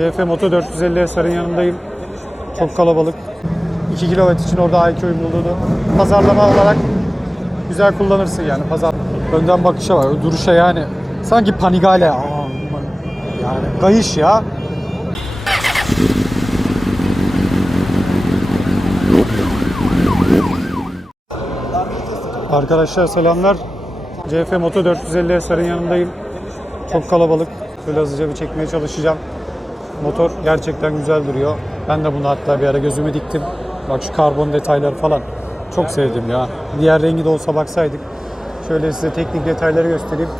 CF Moto 450 SR'ın yanındayım. Çok kalabalık. 2 kW için orada A2 uyumluluğunu pazarlama olarak güzel kullanırsın yani. Pazar önden bakışa var. Duruşa yani. Sanki Panigale. Aa, yani kayış ya. Arkadaşlar selamlar. CF Moto 450 SR'ın yanındayım. Çok kalabalık. Şöyle hızlıca bir çekmeye çalışacağım. Motor gerçekten güzel duruyor. Ben de bunu hatta bir ara gözümü diktim. Bak şu karbon detayları falan. Çok sevdim ya. Diğer rengi de olsa baksaydık. Şöyle size teknik detayları göstereyim.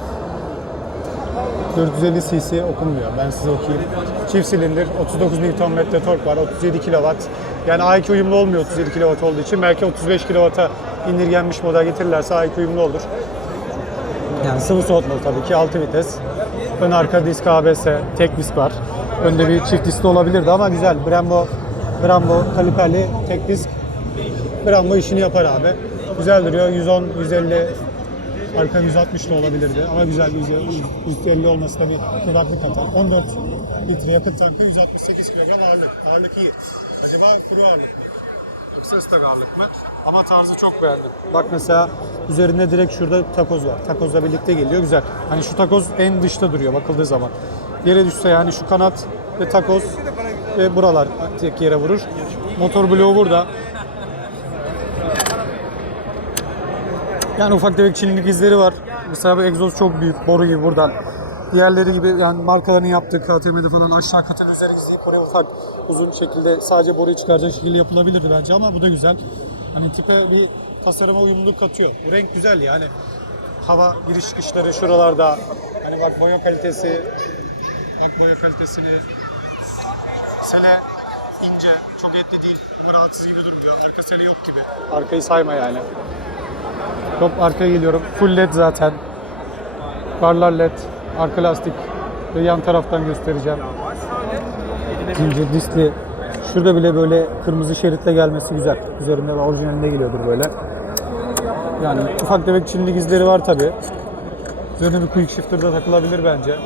450 cc okunmuyor. Ben size okuyayım. Çift silindir, 39 Nm tork var, 37 kW. Yani A2 uyumlu olmuyor 37 kW olduğu için. Belki 35 kW'a indirgenmiş model getirirlerse A2 uyumlu olur. Yani sıvı soğutmalı tabii ki 6 vites. Ön arka disk ABS, tek disk var. Önde bir çift disk de olabilirdi ama güzel. Brembo, Brembo kaliperli tek disk. Brembo işini yapar abi. Güzel duruyor. 110, 150, arka 160 da olabilirdi ama güzel 100, 150 olması da bir kulaklık atar. 14 litre yakıt tankı 168 kilogram ağırlık. Ağırlık iyi. Acaba kuru ağırlık mı? Yoksa ıslak ağırlık mı? Ama tarzı çok beğendim. Bak mesela üzerinde direkt şurada takoz var. Takozla birlikte geliyor güzel. Hani şu takoz en dışta duruyor bakıldığı zaman. Yere düşse yani şu kanat ve takoz ve buralar tek yere vurur. Motor bloğu burada. Yani ufak tefek çinlik izleri var. Mesela bu egzoz çok büyük, boru gibi buradan. Diğerleri gibi yani markaların yaptığı KTM'de falan aşağı katın üzeri izleyip oraya ufak uzun şekilde sadece boruyu çıkaracak şekilde yapılabilirdi bence ama bu da güzel. Hani tipe bir tasarıma uyumluluk katıyor. Bu renk güzel yani. Hava giriş çıkışları şuralarda. Hani bak boya kalitesi, bak boya kalitesini. Sele ince, çok etli değil ama rahatsız gibi durmuyor. Arka sele yok gibi. Arkayı sayma yani. Hop arkaya geliyorum. Full led zaten. Farlar led. Arka lastik. Ve yan taraftan göstereceğim. Zincir diskli. Şurada bile böyle kırmızı şeritle gelmesi güzel. Üzerinde ve orijinalinde geliyordur böyle. Yani ufak tefek çinlik izleri var tabi. Üzerine bir quick shifter da takılabilir bence.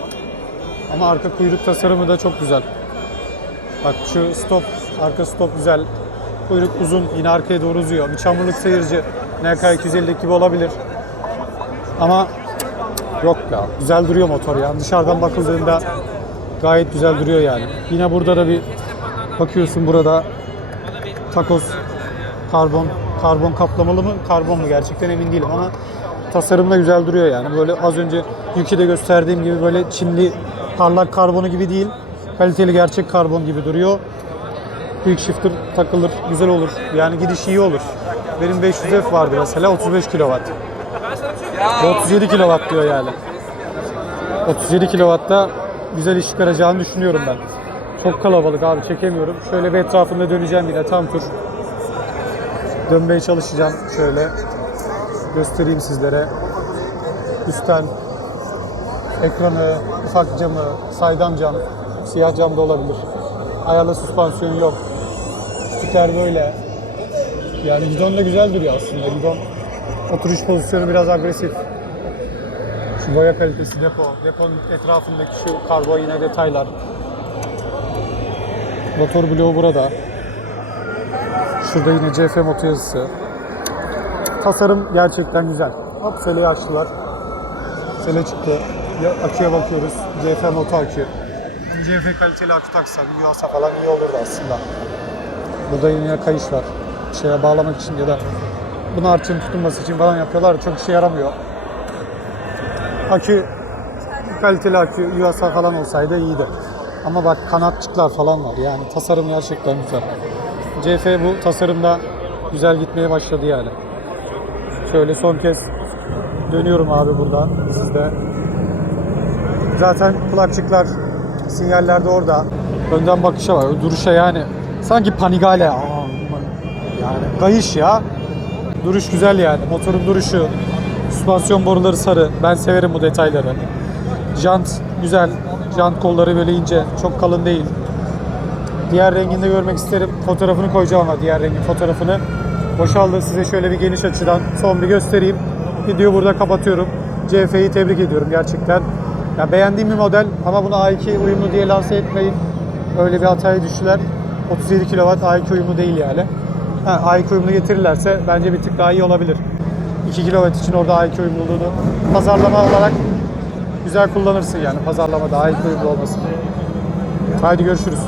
Ama arka kuyruk tasarımı da çok güzel. Bak şu stop, arka stop güzel. Kuyruk uzun, yine arkaya doğru uzuyor. Bir çamurluk seyirci NK 250 gibi olabilir. Ama yok ya, güzel duruyor motor ya. Dışarıdan bakıldığında gayet güzel duruyor yani. Yine burada da bir bakıyorsun burada takoz karbon karbon kaplamalı mı karbon mu gerçekten emin değilim ama tasarımda güzel duruyor yani. Böyle az önce Yuki'de gösterdiğim gibi böyle Çinli parlak karbonu gibi değil. Kaliteli gerçek karbon gibi duruyor. Quick shifter takılır, güzel olur. Yani gidiş iyi olur. Benim 500F vardı mesela 35 kW. Bu 37 kW diyor yani. 37 kW'da güzel iş çıkaracağını düşünüyorum ben. Çok kalabalık abi çekemiyorum. Şöyle bir etrafında döneceğim yine tam tur. Dönmeye çalışacağım şöyle. Göstereyim sizlere. Üstten ekranı, ufak camı, saydam cam, siyah cam da olabilir. Ayarlı süspansiyon yok. Stiker böyle. Yani gidon da güzel duruyor aslında. Gidon oturuş pozisyonu biraz agresif. Şu boya kalitesi depo. Deponun etrafındaki şu karbon yine detaylar. Motor bloğu burada. Şurada yine CF Moto yazısı. Tasarım gerçekten güzel. Hop seleyi açtılar. Sele çıktı. Ya, aküye bakıyoruz. CF Moto akü. Hani CF kaliteli akü taksa, Yuasa falan iyi olurdu aslında. Burada yine kayış var. Şeye bağlamak için ya da bunu artığın tutunması için falan yapıyorlar. Çok işe yaramıyor. Akü kaliteli akü Yuasa falan olsaydı iyiydi. Ama bak kanatçıklar falan var. Yani tasarım gerçekten güzel. CF bu tasarımda güzel gitmeye başladı yani. Şöyle son kez dönüyorum abi buradan sizde. Zaten kulakçıklar sinyaller de orada. Önden bakışa var. Duruşa yani. Sanki Panigale. Yani kayış ya. Duruş güzel yani. Motorun duruşu. Süspansiyon boruları sarı. Ben severim bu detayları. Jant güzel. Jant kolları böyle ince. Çok kalın değil. Diğer rengini de görmek isterim. Fotoğrafını koyacağım ama diğer rengin fotoğrafını. Boşaldı size şöyle bir geniş açıdan son bir göstereyim. Videoyu burada kapatıyorum. CF'yi tebrik ediyorum gerçekten. Ya beğendiğim bir model ama bunu A2 uyumlu diye lanse etmeyin. Öyle bir hataya düştüler. 37 kW AIK uyumlu değil yani. Ha, AIK uyumlu getirirlerse bence bir tık daha iyi olabilir. 2 kW için orada AIK uyumluluğunu pazarlama olarak güzel kullanırsın yani pazarlamada AIK uyumlu olmasın. Haydi görüşürüz.